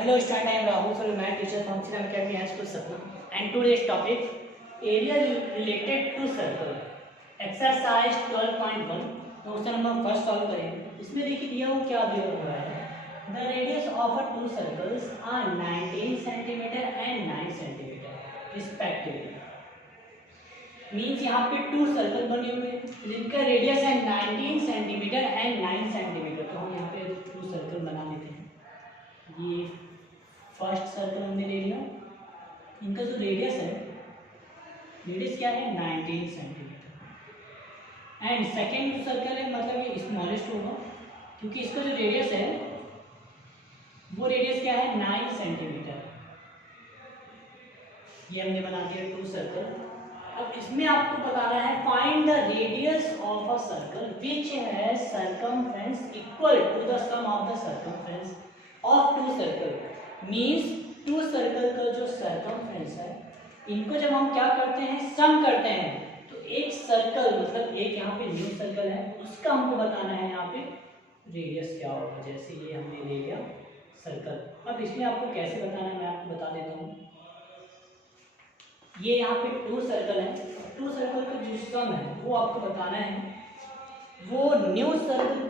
Hello student, I am Rahul from Math Teacher from Sri Academy High School Satna, and today's topic area related to circle exercise 12.1। तो उससे हम first solve करेंगे। इसमें देखिए दिया हुआ क्या दिया हुआ है, the radius of a two circles are 19 centimetre and 9 centimetre respectively. Means यहाँ पे टू सर्कल बने हुए हैं जिनका रेडियस है 19 सेंटीमीटर एंड 9 सेंटीमीटर। तो हम यहाँ पे टू सर्कल बना लेते हैं। ये फर्स्ट सर्कल हमने ले लिया, इनका जो रेडियस है, रेडियस क्या है 19 सेंटीमीटर एंड सेकेंड जो सर्कल है मतलब ये स्मॉलेस्ट होगा क्योंकि इसका जो रेडियस है वो रेडियस क्या है 9 सेंटीमीटर। ये हमने बना दिया टू सर्कल। अब इसमें आपको बताना है find the radius of a circle which है circumference equal to the sum of the circumference of two circle. Means two circle का जो सर्कमफ्रेंस है इनको जब हम क्या करते हैं सम करते हैं तो एक सर्कल मतलब एक यहाँ पे न्यू सर्कल है उसका हमको बताना है यहाँ पे रेडियस क्या होगा। जैसे ये हमने ले लिया सर्कल। अब इसमें आपको कैसे बताना है मैं आपको बता देता हूँ। ये यहाँ पे टू सर्कल है, टू सर्कल का जो सम है वो आपको बताना है। वो न्यू सर्कल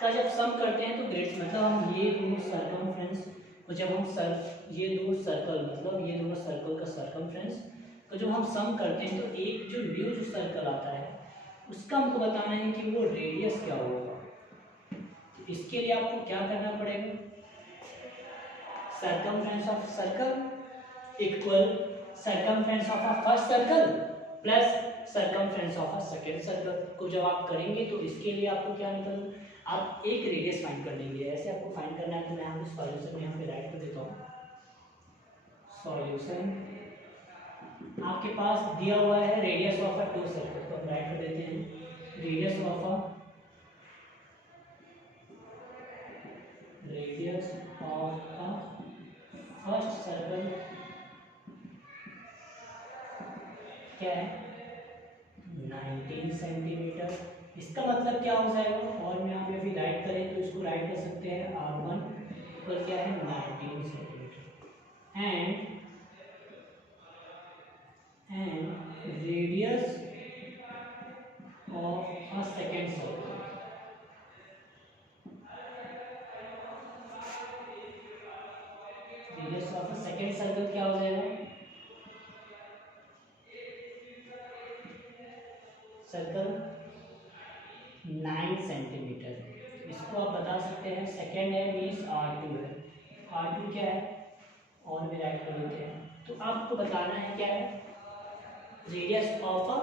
का जब सम करते हैं तो ग्रेड्स मतलब हम ये दोनों सर्कमफ्रेंस को जब हम ये दो सर्कल मतलब ये दोनों सर्कल का सर्कमफ्रेंस को जब हम सम करते हैं तो एक जो न्यू जो सर्कल आता है उसका हमको बताना है कि वो रेडियस क्या होगा। तो इसके लिए आपको क्या करना पड़ेगा, circumference of circle equal circumference of a first circle plus circumference of a second circle को जब आप करेंगे तो इसके लिए आपको क्या निकल, आप एक रेडियस फाइंड कर लेंगे। ऐसे आपको फाइंड करना है तो मैं यहाँ पे सॉल्यूशन यहाँ पे राइट कर देता हूँ। सॉल्यूशन आपके पास दिया हुआ है radius of a two circle, तो हम राइट कर देते हैं radius of a first circle क्या है 19 सेंटीमीटर। इसका मतलब क्या हो जाएगा, और में आप यदि राइट करें तो इसको राइट कर सकते हैं R1 इक्वल क्या है 19 centimetre and radius of a second circle radius of a second circle क्या हो जाएगा, सर्कल 9 सेंटीमीटर। इसको आप बता सकते हैं सेकेंड है मीन्स R2 है, R2 क्या है और भी राइट कर देते हैं। तो आपको बताना है क्या है रेडियस ऑफ अ,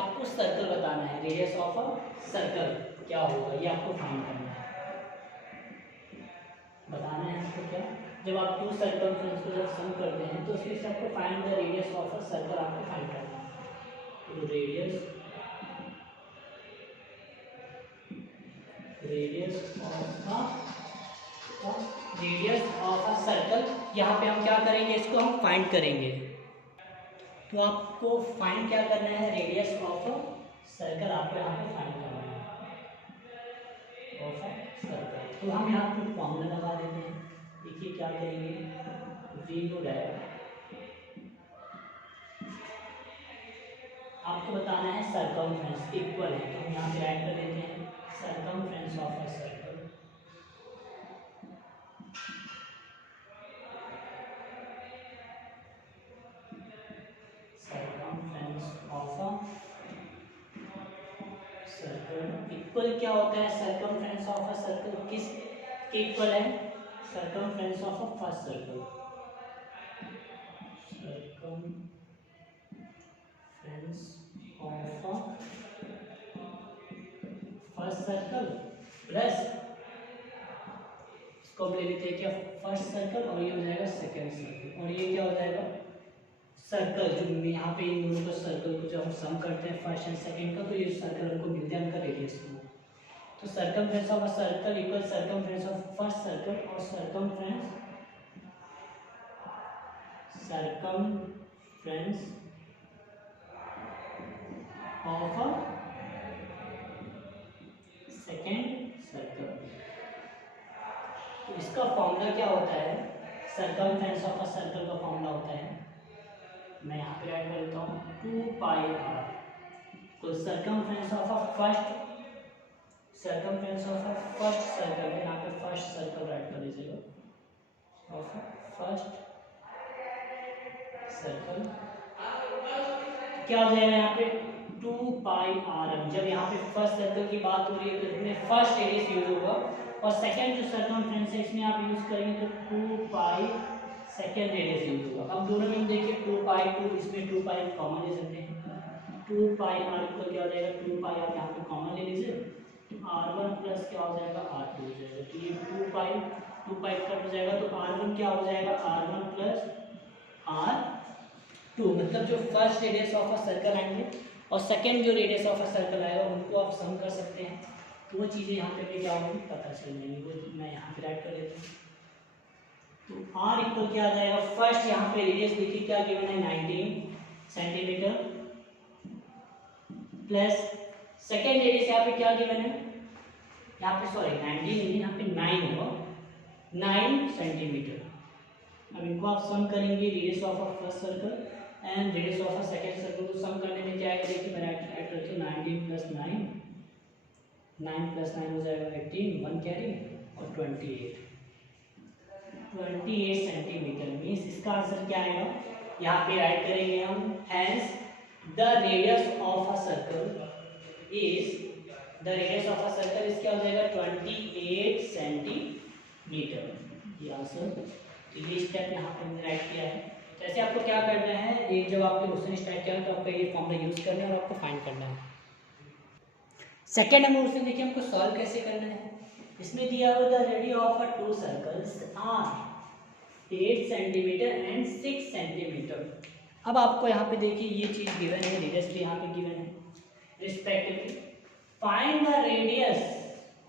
आपको सर्कल बताना है रेडियस ऑफ अ सर्कल क्या होगा ये आपको फाइंड करना है। बताना है आपको क्या, जब आप टू सर्कमफ्रेंस को जब सम करते हैं तो उसमें से आपको find the radius of a circle आपको फाइंड करना है। तो रेडियस ऑफ अ सर्कल यहाँ पे हम क्या करेंगे, इसको हम फाइंड करेंगे। तो आपको फाइंड क्या करना है रेडियस ऑफ अ सर्कल, आपको यहाँ पे फाइंड करना है ऑफ अ सर्कल। तो हम यहाँ पे फॉर्मूला लगा देते हैं। देखिए क्या करेंगे, वी नो डैश आपको बताना है सर्कमफ्रेंस इक्वल है, तो हम यहाँ पे राइट कर देते हैं circumference of a circle equal क्या होता है, सर्कमफ्रेंस ऑफ अ सर्कल किस इक्वल है, circumference of a first circle, circumference of a first circle plus इसको हम ले लेते हैं क्या फर्स्ट सर्कल और ये हो जाएगा सेकेंड सर्कल और ये क्या हो जाएगा सर्कल जो यहाँ पे इन दोनों का सर्कल को जब हम सम करते हैं फर्स्ट एंड सेकेंड का तो ये सर्कल हमको मिलता है उनका रेडियस को। तो circumference of a circle equal circumference of first circle और circumference of a second circle. तो इसका फॉर्मूला क्या होता है, सर्कमफ्रेंस ऑफ अ सर्कल का फॉर्मूला होता है, मैं यहाँ पे राइट कर देता हूँ 2πr। तो circumference of a first circle है, यहाँ पे फर्स्ट सर्कल राइट कर दीजिएगा, ऑफ फर्स्ट सर्कल क्या हो जाएगा यहाँ पे 2πr। जब यहाँ पे फर्स्ट सर्कल की बात हो रही है तो इसमें फर्स्ट रेडियस यूज होगा, और सेकंड जो सर्कमफ्रेंस है इसमें आप यूज करेंगे तो 2π सेकंड रेडियस यूज होगा। अब दोनों में देखिए 2π, इसमें 2π कॉमन ले सकते हैं, 2πr को क्या हो जाएगा 2πr यहाँ पे कॉमन ले लीजिए, r1 प्लस क्या हो जाएगा r2 हो जाएगा। तो ये 2π कट हो जाएगा, तो r1 क्या हो जाएगा r1 प्लस r2, मतलब जो first radius of a circle आएंगे और सेकंड जो रेडियस ऑफ अ सर्कल आएगा उनको आप सम कर सकते हैं। तो वो चीज़ें यहाँ पे क्या होंगी पता चल जाएंगी, वो मैं यहाँ पे राइट कर देता हूँ। तो r इक्वल क्या आ जाएगा, फर्स्ट यहाँ पे रेडियस देखिए क्या गिवन है 19 सेंटीमीटर, प्लस सेकेंड रेडियस यहाँ पे क्या गिवन है, यहाँ पे सॉरी 19 नहीं, यहाँ पे 9 होगा, 9 सेंटीमीटर। अब इनको आप सम करेंगे radius of a first circle and radius of a second circle, तो सम करने में क्या आएगा देखिए, मैं राइट रखिए 19 प्लस 9, 9 प्लस 9 हो जाएगा 18, 1 कैरी और 28 सेंटीमीटर। मीन्स इसका आंसर क्या आएगा, यहाँ पे राइट करेंगे हम, hence the radius of a circle is, the radius of a circle is क्या हो जाएगा 28 सेंटीमीटर, ये आंसर। तो ये स्टेप यहाँ पे हमने राइट किया है। तो ऐसे आपको क्या करना है, एक जब आपने क्वेश्चन स्टार्ट किया तो आपको ये फॉर्मूला यूज करना है और आपको फाइंड करना है। सेकेंड नंबर क्वेश्चन देखिए हमको सॉल्व कैसे करना है। इसमें दिया हुआ the radius of a two circles are 8 centimetre and 6 centimetre. अब आपको यहाँ पे देखिए ये चीज गिवन है, रेडियस भी यहाँ पे गिवन है respectively. Find the radius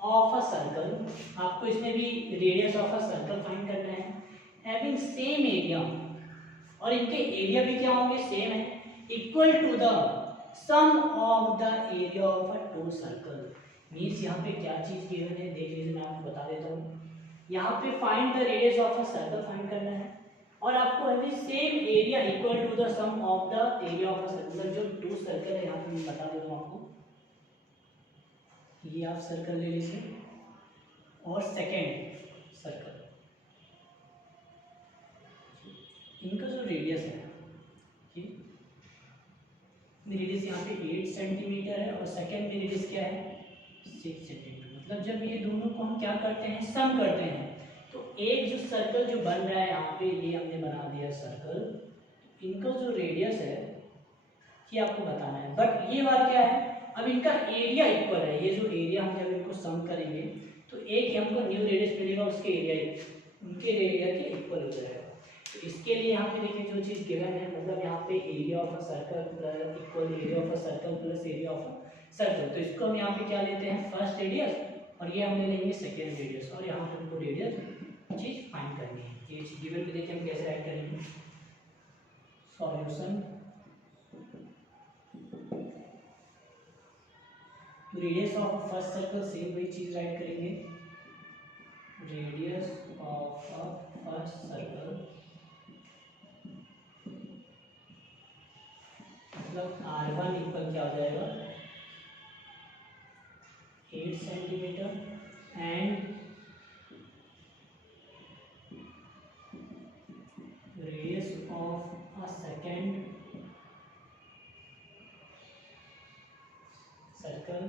of a circle, आपको इसमें भी radius of a circle find करना है, हैविंग सेम एरिया, और इनके एरिया भी क्या होंगे सेम है, equal to the sum of the area of a two circle. Means यहाँ पे क्या चीज गिवन है देख लीजिए, मैं आपको बता देता हूँ। यहाँ पे find the radius of a circle find करना है, और आपको अभी same area equal to the sum of the area of a circle. जो टू सर्कल है यहाँ पे मैं बता देता हूँ आपको, ये आप सर्कल ले लीजिए और सेकेंड सर्कल, इनका जो रेडियस है, ठीक, रेडियस यहाँ पे 8 सेंटीमीटर है और सेकेंड में रेडियस क्या है 6 सेंटीमीटर। मतलब जब ये दोनों को हम क्या करते हैं सम करते हैं, तो एक जो सर्कल जो बन रहा है यहाँ पे, ये हमने बना दिया सर्कल, इनका जो रेडियस है ये आपको बताना है। बट ये बात क्या है, अब इनका एरिया इक्वल है, ये जो एरिया हम जब इनको सम करेंगे तो एक हमको न्यू रेडियस मिलेगा, उसके एरिया उनके एरिया के इक्वल हो जाएगा। तो इसके लिए यहाँ पे देखिए जो चीज़ गिवन है, मतलब यहाँ पे area of a circle equal area of a circle plus area of a circle. तो इसको हम यहाँ पे क्या लेते हैं फर्स्ट रेडियस, और ये हम ले लेंगे सेकेंड रेडियस, और यहाँ पे हमको रेडियस चीज़ फाइंड करनी है। ये चीज़ गिवन पे देखिए हम कैसे राइट करेंगे, solution radius of first circle same वही चीज राइट करेंगे, रेडियस ऑफ फर्स्ट सर्कल मतलब r1 इक्वल क्या हो जाएगा 8 centimetre and radius of a second circle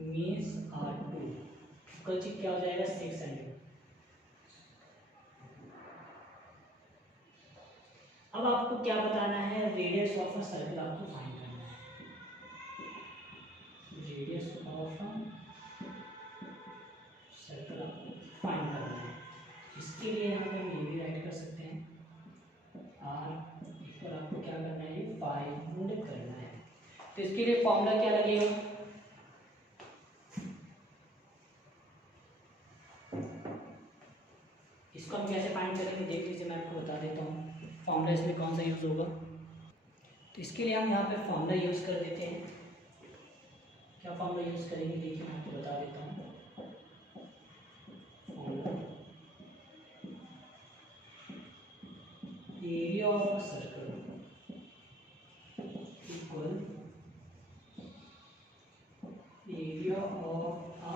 means r2 equal क्या हो जाएगा 6 सेंटीमीटर। अब आपको क्या बताना है, रेडियस ऑफ अ सर्कल आपको फाइंड करना है, रेडियस ऑफ अ सर्कल आपको फाइंड करना है। इसके लिए हम ये भी राइट कर सकते हैं, r इक्वल आपको क्या करना है, ये फाइंड करना है। तो इसके लिए फॉर्मूला क्या लगेगा, इसको हम कैसे फाइंड करेंगे देख लीजिए, मैं आपको बता देता हूँ फॉर्मूला इसमें कौन सा यूज होगा। तो इसके लिए हम यहाँ पे फॉर्मूला यूज कर देते हैं, क्या फॉर्मूला यूज करेंगे देखिए मैं आपको बता देता हूँ। Of a circle equal area of a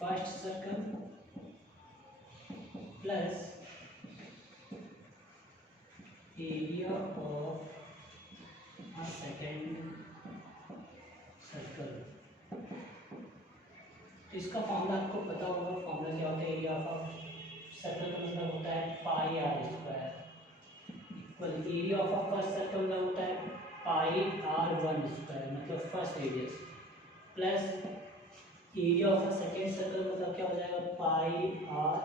first circle plus area of a second circle. तो इसका फॉर्मूला आपको पता होगा, फॉर्मूला क्या होता है, एरिया ऑफ सर्कल का मतलब होता है pi R square equal area of a first circle का होता है पाई आर वन स्क्वायर मतलब first radius plus area of a second circle मतलब क्या हो जाएगा पाई आर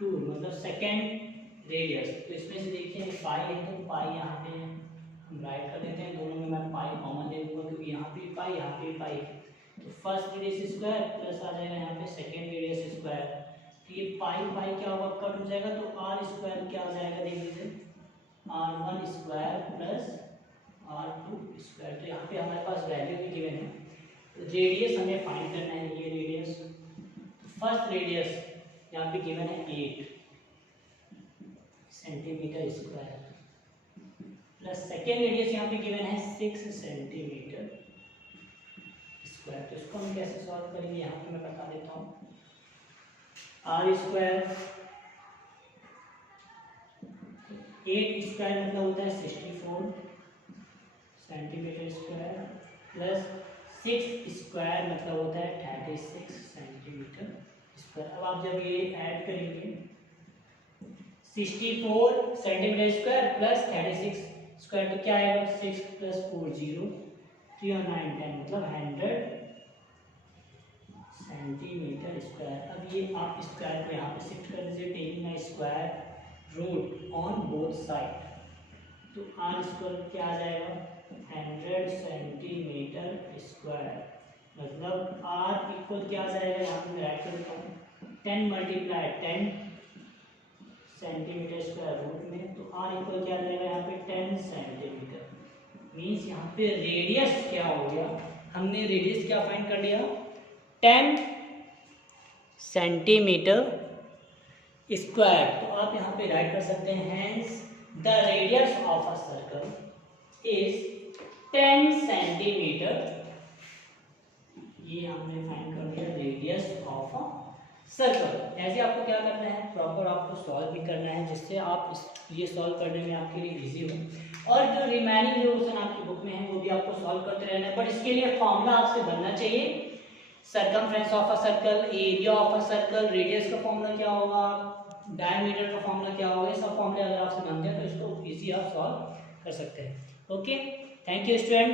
टू मतलब सेकेंड रेडियस। तो इसमें से देखिए पाई है तो पाई यहाँ पे हम राइट कर देते हैं, दोनों में मैं पाई कॉमन ले लूँगा क्योंकि यहाँ पे पाई यहाँ पे पाई। तो फर्स्ट रेडियस स्क्वायर प्लस आ जाएगा यहाँ पे सेकेंड रेडियस स्क्वायर। तो ये पाई पाई क्या होगा कट हो जाएगा तो आर स्क्वायर क्या आ जाएगा देख लीजिए R one square plus R two square. तो यहाँ पे हमारे पास वैल्यू भी गिवन है, तो रेडियस हमें फाइंड करना है। ये रेडियस तो फर्स्ट रेडियस यहाँ पे गिवन है 8 centimetre square plus second radius यहाँ पे गिवन है 6 सेंटीमीटर स्क्वायर। तो इसको हम कैसे सॉल्व करेंगे यहाँ पे मैं बता देता हूँ। आर स्क्वायर 8 स्क्वायर मतलब होता है 64 सेंटीमीटर स्क्वायर प्लस 6 स्क्वायर मतलब होता है 36 सेंटीमीटर स्क्वायर। अब आप जब ये ऐड करेंगे 64 सेंटीमीटर स्क्वायर प्लस 36 स्क्वायर तो क्या आएगा 6 प्लस 4 0 3 और 9 10 मतलब 100 सेंटीमीटर स्क्वायर। अब ये आप स्क्वायर को यहाँ पे शिफ्ट कर दीजिए taking a square root on both side. तो आर स्क्वायर क्या आ जाएगा 100 सेंटीमीटर स्क्वायर मतलब आर इक्वल क्या आ जाएगा यहाँ पे मैं राइट कर देता हूँ 10 मल्टीप्लाई 10 सेंटीमीटर स्क्वायर रूट में। तो आर इक्वल क्या आ जाएगा यहाँ पे 10 सेंटीमीटर मीन्स यहाँ पे रेडियस क्या हो गया, हमने रेडियस क्या फाइंड कर लिया 10 सेंटीमीटर स्क्वायर। तो आप यहाँ पे राइट कर सकते हैं hence the radius of a circle is 10 centimetre. ये हमने फाइंड कर लिया रेडियस ऑफ अ सर्कल। ऐसे आपको क्या करना है प्रॉपर आपको सॉल्व भी करना है जिससे आप ये सॉल्व करने में आपके लिए इजी हो और जो रिमेनिंग जो क्वेश्चन आपकी बुक में है वो भी आपको सॉल्व करते रहना है। बट इसके लिए फॉर्मूला आपसे बनना चाहिए circumference of a circle, area of a circle, radius का फॉर्मूला क्या होगा, डायमीटर का फॉर्मूला क्या होगा, ये सब फॉर्मूले अगर आपसे बनते हैं तो इसको इजी आप सॉल्व कर सकते हैं। Okay, thank you student.